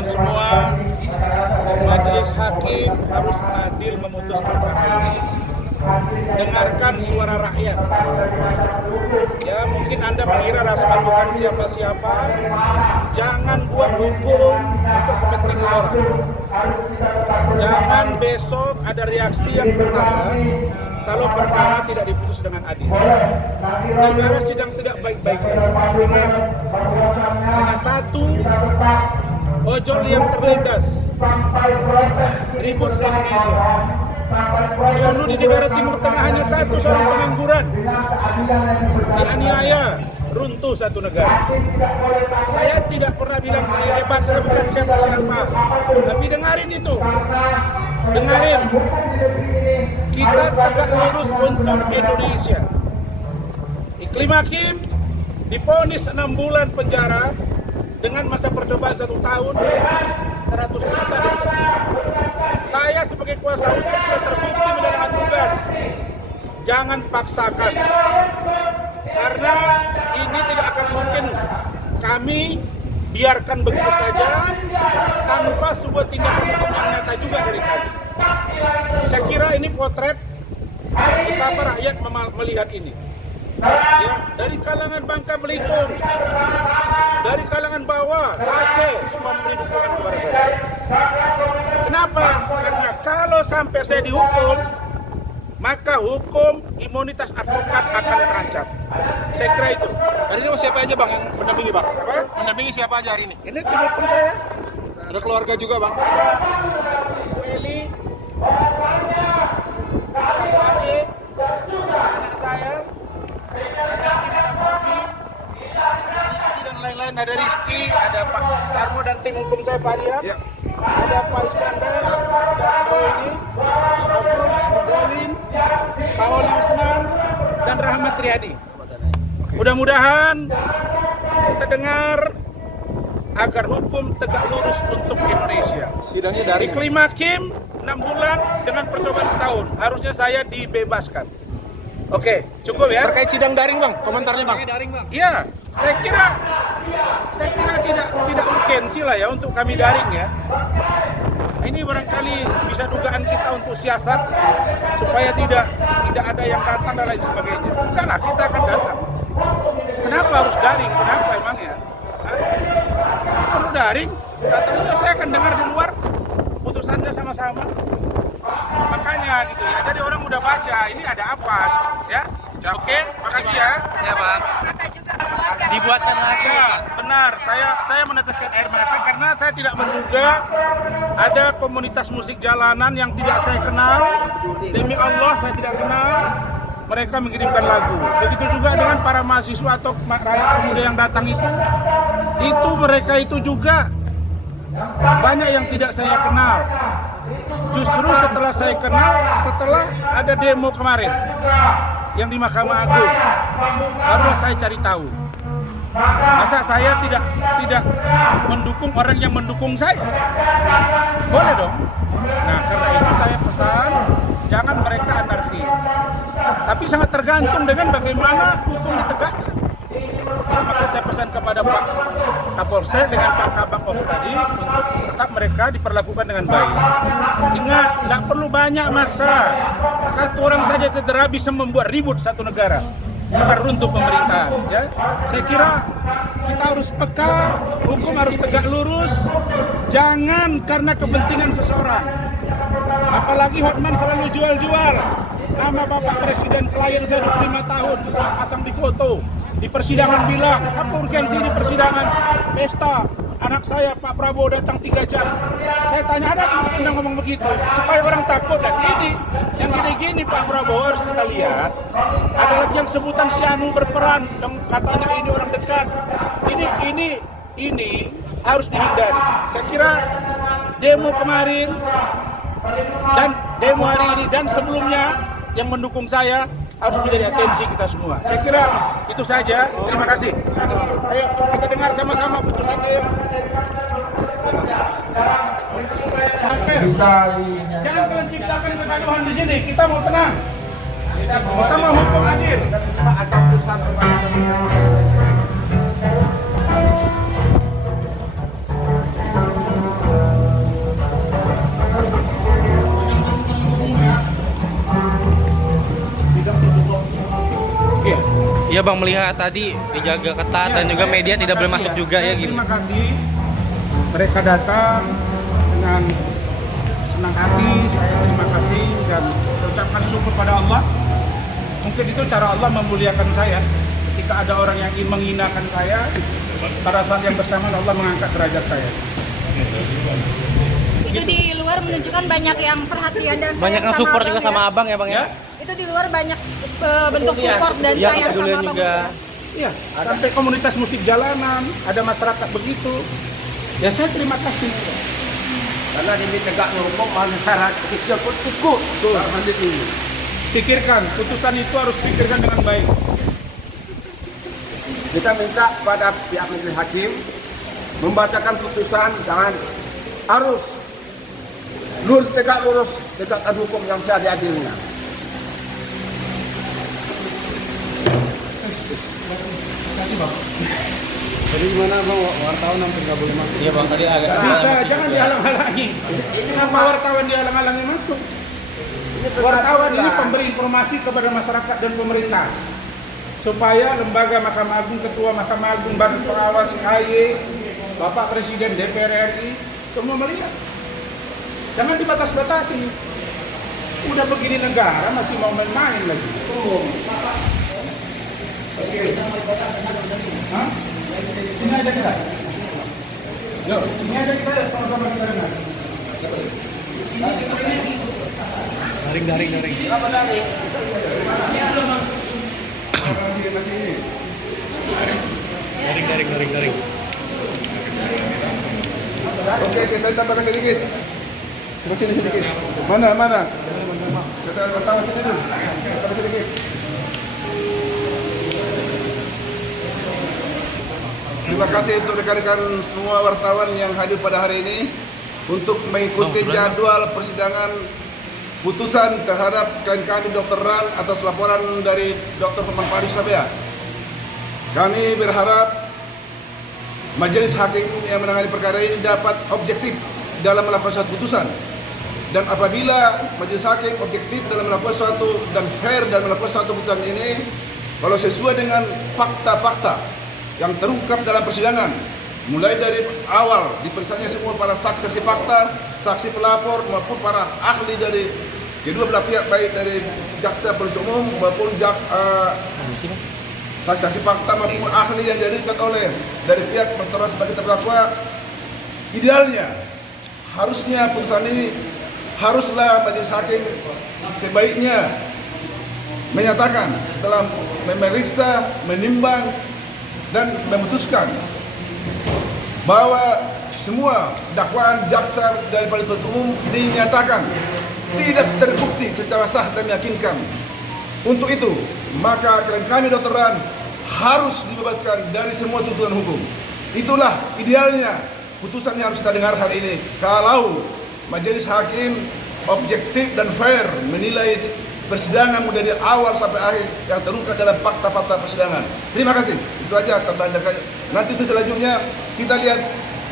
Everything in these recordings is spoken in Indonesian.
teman-teman semua, majelis hakim harus adil memutus perkara ini. Dengarkan suara rakyat. Ya, mungkin Anda mengira Rasman bukan siapa-siapa. Jangan buat hukum untuk kepentingan orang. Jangan besok ada reaksi yang bertambah kalau perkara tidak diputus dengan adil. Negara sedang tidak baik-baik saja. Ingat, hanya satu ojol yang terlindas ribut se-Indonesia. Dulu di negara Timur Tengah hanya satu seorang pengangguran dianiaya, runtuh satu negara. Saya tidak pernah bilang saya hebat, saya bukan siapa-siapa. Tapi dengarin itu, dengarin. Kita tegak lurus untuk Indonesia. Iklim hakim diponis 6 bulan penjara dengan masa percobaan 1 tahun, 100 juta. Saya sebagai kuasa hukum sudah terbukti menjalankan tugas. Jangan paksakan, karena ini tidak akan mungkin kami biarkan begitu saja tanpa sebuah tindakan hukum yang nyata juga dari kami. Saya kira ini potret betapa rakyat melihat ini. Ya, dari kalangan Bangka Belitung, dari kalangan bawah, Aceh, semua memberi dukungan kepada saya. Kenapa? Karena kalau sampai saya dihukum, maka hukum imunitas advokat akan terancam. Saya kira itu. Hari ini siapa aja bang yang mendampingi bang? Apa? Mendampingi siapa aja hari ini? Ini tim hukum saya. Ada keluarga juga bang? Eli, anak saya, dan lain-lain, ada Rizky, ada Pak Sarmo dan tim hukum saya Pak Riam, ya. Ada Pak Iskandar, ada ini, Dolin, Pak Oli Usman, dan Rahmat Riyadi. Mudah-mudahan kita dengar agar hukum tegak lurus untuk Indonesia. Sidangnya dari Iklim hakim 6 bulan dengan percobaan 1 tahun. Harusnya saya dibebaskan. Oke, cukup ya. Terkait sidang daring bang, komentarnya bang? Iya, saya kira tidak urgensi lah ya untuk kami daring ya. Ini barangkali bisa dugaan kita untuk siasat supaya tidak ada yang datang dan lain sebagainya. Bukanlah, kita akan datang. Kenapa harus daring? Kenapa emangnya? Perlu daring? Datangnya saya akan dengar di luar putusannya sama-sama. Makanya gitu ya. Jadi orang udah baca ini ada apa ya. Oke, makasih ya. Ya bang. Dibuatkan lagi. Ya, benar. Saya meneteskan air mata karena saya tidak menduga ada komunitas musik jalanan yang tidak saya kenal. Demi Allah saya tidak kenal. Mereka mengirimkan lagu. Begitu juga dengan para mahasiswa atau rakyat pemuda yang datang itu mereka itu juga banyak yang tidak saya kenal. Justru setelah saya kenal, setelah ada demo kemarin yang di Mahkamah Agung, barulah saya cari tahu. Masa saya tidak mendukung orang yang mendukung saya? Boleh dong. Nah, karena itu saya pesan jangan mereka anarkis. Tapi sangat tergantung dengan bagaimana hukum ditegakkan. Ya, maka saya pesan kepada Pak Kapolsek dengan Pak Kabak Ops tadi untuk tetap mereka diperlakukan dengan baik. Ingat, tidak perlu banyak massa. Satu orang saja cedera bisa membuat ribut satu negara, bukan runtuh pemerintahan. Ya, saya kira kita harus peka, hukum harus tegak lurus. Jangan karena kepentingan seseorang. Apalagi Hotman selalu jual-jual nama Bapak Presiden, klien saya 25 tahun, pasang di foto. Di persidangan bilang, apa urgensi di persidangan? Pesta, anak saya Pak Prabowo datang 3 jam. Saya tanya, ada maksud Anda ngomong begitu? Supaya orang takut. Dan ini, yang gini-gini Pak Prabowo harus kita lihat. Ada lagi yang sebutan Sianu berperan, yang katanya ini orang dekat. Ini harus dihindari. Saya kira demo kemarin, dan demo hari ini, dan sebelumnya yang mendukung saya, harus menjadi atensi kita semua. Saya kira itu saja. Terima kasih. Ayo kita dengar sama-sama putusannya. Yuk. Jangan kalian ciptakan kegaduhan di sini. Kita mau tenang. Kita mau hukum adil. Ada putusan kepada Ya Bang, melihat tadi dijaga ketat dan juga media tidak boleh masuk juga ya gitu. Terima kasih. Mereka datang dengan senang hati. Saya terima kasih dan saya ucapkan syukur pada Allah. Mungkin itu cara Allah memuliakan saya. Ketika ada orang yang ingin menghinakan saya, pada saat yang bersamaan Allah mengangkat derajat saya. Itu di luar menunjukkan banyak yang perhatian dan Banyak yang sayang support sama juga abang sama ya. Abang ya Bang ya. Itu di luar banyak bentuk support dan Ya, sayang sama kepedulian abang juga. Iya, sampai komunitas musik jalanan, ada masyarakat begitu. Ya saya terima kasih. Karena ini tegak hukum masyarakat kecil pun ikut dalam hal ini. Pikirkan, putusan itu harus pikirkan dengan baik. Kita minta pada pihak majelis hakim membacakan putusan dengan harus tegak lurus tegakkan hukum yang seadil-adilnya. Jadi gimana bang, wartawan hampir nggak boleh masuk? Iya Bang, tadi agak Nggak sedikit bisa, masuk jangan juga. dihalang-halangi. Kenapa wartawan dihalang-halangi masuk? Wartawan ini pemberi informasi kepada masyarakat dan pemerintah supaya lembaga Mahkamah Agung, Ketua Mahkamah Agung, Badan Pengawas, KY, Bapak Presiden, DPR RI, semua melihat. Jangan dibatas-batasi. Udah begini negara masih mau main-main lagi. Oke. Hah? Sini aja kita. Yo, sini aja kita sama-sama kita dengar. Daring. Apa dari? Daring. Oke, saya tambahkan sedikit. Kita sini sedikit. Mana? Kita tambah sini dulu. Tambah sedikit. Terima kasih untuk rekan-rekan semua wartawan yang hadir pada hari ini untuk mengikuti jadwal persidangan putusan terhadap klien kami Dr. Ran atas laporan dari Dr. Hotman Paris Surabaya. Kami berharap majelis hakim yang menangani perkara ini dapat objektif dalam melakukan suatu putusan. Dan apabila majelis hakim objektif dalam melakukan suatu dan fair dalam melakukan suatu putusan ini, kalau sesuai dengan fakta-fakta yang terungkap dalam persidangan, mulai dari awal diperiksanya semua para saksi fakta, saksi pelapor maupun para ahli dari kedua belah pihak, baik dari jaksa penuntut umum maupun saksi fakta maupun ahli yang dihadirkan oleh dari pihak terdakwa sebagai terdakwa. Idealnya harusnya putusan ini haruslah majelis hakim sebaiknya menyatakan setelah memeriksa, menimbang dan memutuskan bahwa semua dakwaan jaksa dari penuntut umum dinyatakan tidak terbukti secara sah dan meyakinkan. Untuk itu, maka klien kami Dr. Ran harus dibebaskan dari semua tuntutan hukum. Itulah idealnya putusan yang harus kita dengar hari ini. Kalau majelis hakim objektif dan fair menilai persidangan mulai dari awal sampai akhir yang terungkap dalam fakta-fakta persidangan. Terima kasih. Itu aja tambahan. Nanti itu selanjutnya kita lihat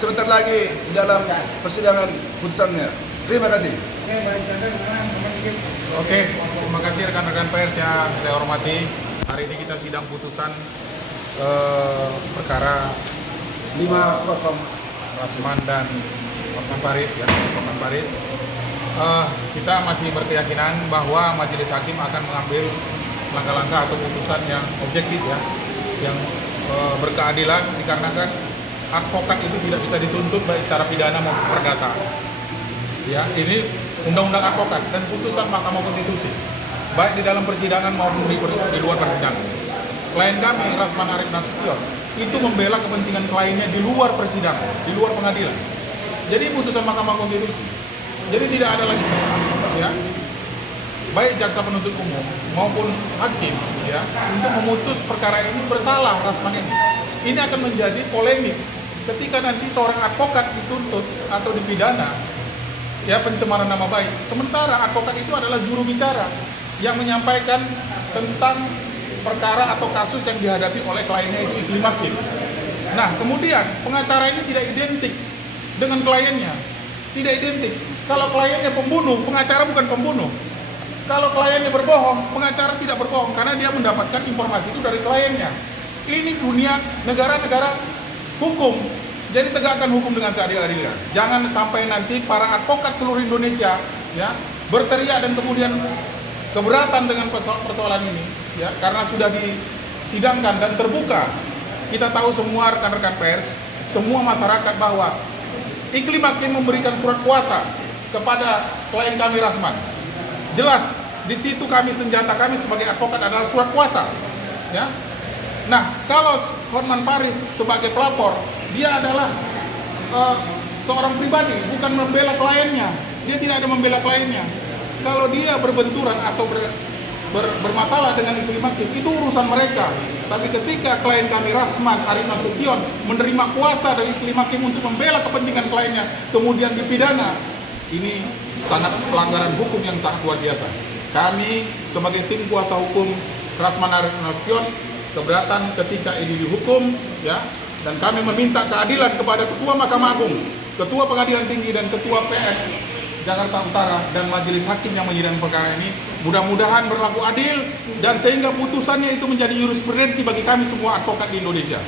sebentar lagi dalam persidangan putusannya. Terima kasih. Oke, terima kasih rekan-rekan pers yang saya hormati. Hari ini kita sidang putusan perkara 5-0. Rasman dan Hotman Paris ya, Hotman Paris. Kita masih berkeyakinan bahwa majelis hakim akan mengambil langkah-langkah atau putusan yang objektif ya, yang berkeadilan, dikarenakan advokat itu tidak bisa dituntut baik secara pidana maupun perdata. Ya, ini undang-undang advokat dan putusan Mahkamah Konstitusi, baik di dalam persidangan maupun di luar persidangan. Klien kami Rasman Arif Nasution itu membela kepentingan kliennya di luar persidangan, di luar pengadilan. Jadi putusan Mahkamah Konstitusi. Jadi tidak ada lagi celah, ya. Baik jaksa penuntut umum maupun hakim, ya, untuk memutus perkara ini bersalah Rasman ini. Ini akan menjadi polemik ketika nanti seorang advokat dituntut atau dipidana, ya, pencemaran nama baik. Sementara advokat itu adalah juru bicara yang menyampaikan tentang perkara atau kasus yang dihadapi oleh kliennya itu Iklim Hakim. Nah, kemudian pengacara ini tidak identik dengan kliennya, tidak identik. Kalau kliennya pembunuh, pengacara bukan pembunuh. Kalau kliennya berbohong, pengacara tidak berbohong karena dia mendapatkan informasi itu dari kliennya. Ini dunia negara-negara hukum. Jadi tegakkan hukum dengan seadil-adilnya. Jangan sampai nanti para advokat seluruh Indonesia ya berteriak dan kemudian keberatan dengan persoalan ini ya, karena sudah disidangkan dan terbuka. Kita tahu semua rekan-rekan pers, semua masyarakat bahwa Iklim Hakim memberikan surat kuasa kepada klien kami Rasman. Jelas di situ senjata kami sebagai advokat adalah surat kuasa ya. Nah, kalau Hotman Paris sebagai pelapor, dia adalah seorang pribadi, bukan membela kliennya. Dia tidak ada membela kliennya. Kalau dia berbenturan atau bermasalah dengan Iklim Hakim, itu urusan mereka. Tapi ketika klien kami Rasman, Arif Nasution menerima kuasa dari Iklim Hakim untuk membela kepentingan kliennya, kemudian dipidana, ini sangat pelanggaran hukum yang sangat luar biasa. Kami sebagai tim kuasa hukum Rasman Arif Nasution keberatan ketika ini dihukum ya, dan kami meminta keadilan kepada Ketua Mahkamah Agung, Ketua Pengadilan Tinggi dan Ketua PN Jakarta Utara dan majelis hakim yang menyidangkan perkara ini. Mudah-mudahan berlaku adil dan sehingga putusannya itu menjadi jurisprudensi bagi kami semua advokat di Indonesia.